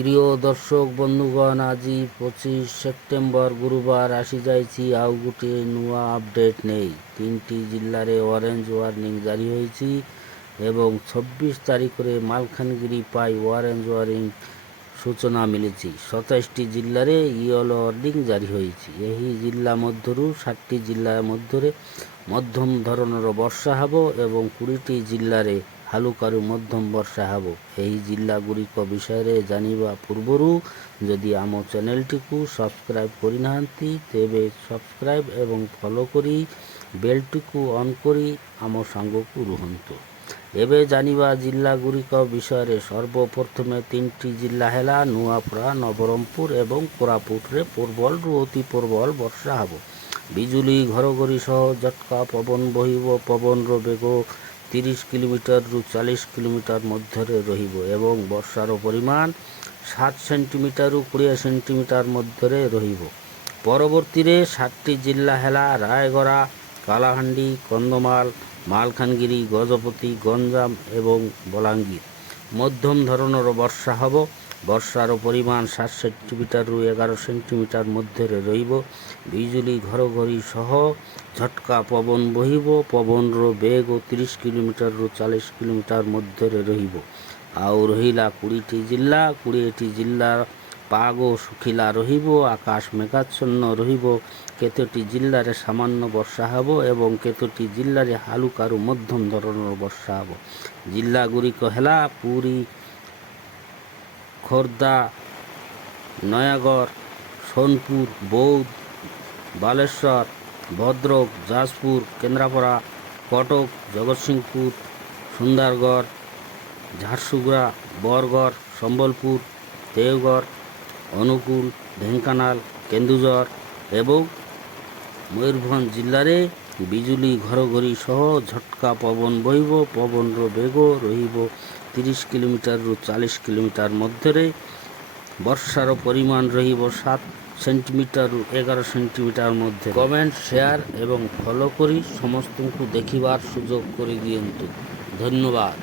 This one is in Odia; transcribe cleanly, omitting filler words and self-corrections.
প্রিয় দর্শক বন্ধুগণ, আজি 25 ସେପ୍ଟେମ୍ବର ଗୁରୁବାର ଆସିଯାଇଛି। ଆଉ ଗୋଟିଏ ନୂଆ ଅପଡେଟ୍ ନେଇ 3ଟି ଜିଲ୍ଲାରେ ଅରେଞ୍ଜ ୱାର୍ଣ୍ଣିଂ ଜାରି ହୋଇଛି ଏବଂ 26 ତାରିଖରେ ମାଲକାନଗିରି ପାଇଁ ଅରେଞ୍ଜ ୱାର୍ଣ୍ଣିଂ ସୂଚନା ମିଳିଛି। 27ଟି ଜିଲ୍ଲାରେ ୟେଲୋ ୱାର୍ଣ୍ଣିଂ ଜାରି ହୋଇଛି। ଏହି ଜିଲ୍ଲା ମଧ୍ୟରୁ 7ଟି ଜିଲ୍ଲା ମଧ୍ୟରେ ମଧ୍ୟମ ଧରଣର ବର୍ଷା ହେବ ଏବଂ 20ଟି ଜିଲ୍ଲାରେ ହାଲୁକାରୁ ମଧ୍ୟମ ବର୍ଷା ହେବ। ଏହି ଜିଲ୍ଲାଗୁଡ଼ିକ ବିଷୟରେ ଜାଣିବା ପୂର୍ବରୁ ଯଦି ଆମ ଚ୍ୟାନେଲଟିକୁ ସବସ୍କ୍ରାଇବ୍ କରିନାହାନ୍ତି ତେବେ ସବସ୍କ୍ରାଇବ୍ ଏବଂ ଫଲୋ କରି ବେଲ୍ଟିକୁ ଅନ୍ କରି ଆମ ସାଙ୍ଗକୁ ରୁହନ୍ତୁ। ଏବେ ଜାଣିବା ଜିଲ୍ଲାଗୁଡ଼ିକ ବିଷୟରେ। ସର୍ବପ୍ରଥମେ 3ଟି ଜିଲ୍ଲା ହେଲା ନୂଆପଡ଼ା, ନବରଙ୍ଗପୁର ଏବଂ କୋରାପୁଟରେ ପ୍ରବଳରୁ ଅତି ପ୍ରବଳ ବର୍ଷା ହେବ। ବିଜୁଳି ଘଡ଼ଘଡ଼ି ସହ ଝଟକା ପବନ ବହିବ। ପବନର ବେଗ 30 କିଲୋମିଟରରୁ 40 କିଲୋମିଟର ମଧ୍ୟରେ ରହିବ ଏବଂ ବର୍ଷାର ପରିମାଣ 7 ସେଣ୍ଟିମିଟରରୁ 20 ସେଣ୍ଟିମିଟର ମଧ୍ୟରେ ରହିବ। ପରବର୍ତ୍ତୀରେ 7ଟି ଜିଲ୍ଲା ହେଲା ରାୟଗଡ଼ା, କଳାହାଣ୍ଡି, କନ୍ଧମାଳ, ମାଲକାନଗିରି, ଗଜପତି, ଗଞ୍ଜାମ ଏବଂ ବଲାଙ୍ଗୀର। ମଧ୍ୟମ ଧରଣର ବର୍ଷା ହେବ। ବର୍ଷାର ପରିମାଣ 7 ସେଣ୍ଟିମିଟରରୁ 11 ସେଣ୍ଟିମିଟର ମଧ୍ୟରେ ରହିବ। ବିଜୁଳି ଘଡ଼ଘଡ଼ି ସହ ଝଟକା ପବନ ବହିବ। ପବନର ବେଗ 30 କିଲୋମିଟରରୁ 40 କିଲୋମିଟର ମଧ୍ୟରେ ରହିବ। ଆଉ ରହିଲା 20ଟି ଜିଲ୍ଲା। 20ଟି ଜିଲ୍ଲା ପାଗ ଶୁଖିଲା ରହିବ। ଆକାଶ ମେଘାଚ୍ଛନ୍ନ ରହିବ। କେତୋଟି ଜିଲ୍ଲାରେ ସାମାନ୍ୟ ବର୍ଷା ହେବ ଏବଂ କେତୋଟି ଜିଲ୍ଲାରେ ହାଲୁକାରୁ ମଧ୍ୟମ ଧରଣର ବର୍ଷା ହେବ। ଜିଲ୍ଲାଗୁଡ଼ିକ ହେଲା ପୁରୀ, ଖୋର୍ଦ୍ଧା, ନୟାଗଡ଼, ସୋନପୁର, ବୌଦ୍ଧ, ବାଲେଶ୍ୱର, ଭଦ୍ରକ, ଯାଜପୁର, କେନ୍ଦ୍ରାପଡ଼ା, କଟକ, ଜଗତସିଂହପୁର, ସୁନ୍ଦରଗଡ଼, ଝାରସୁଗୁଡ଼ା, ବରଗଡ଼, ସମ୍ବଲପୁର, ଦେଓଗଡ଼, ଅନୁଗୁଳ, ଢେଙ୍କାନାଳ, କେନ୍ଦୁଝର ଏବଂ ମୟୂରଭଞ୍ଜ ଜିଲ୍ଲାରେ ବିଜୁଳି ଘଡ଼ଘଡ଼ି ସହ ଝଟକା ପବନ ବହିବ। ପବନର ବେଗ ରହିବ 30 କିଲୋମିଟରରୁ 40 କିଲୋମିଟର ମଧ୍ୟରେ। ବର୍ଷାର ପରିମାଣ ରହିବ 7 ସେଣ୍ଟିମିଟରରୁ 11 ସେଣ୍ଟିମିଟର ମଧ୍ୟରେ। କମେଣ୍ଟ, ସେୟାର ଏବଂ ଫଲୋ କରି ସମସ୍ତଙ୍କୁ ଦେଖିବାର ସୁଯୋଗ କରିଦିଅନ୍ତୁ। ଧନ୍ୟବାଦ।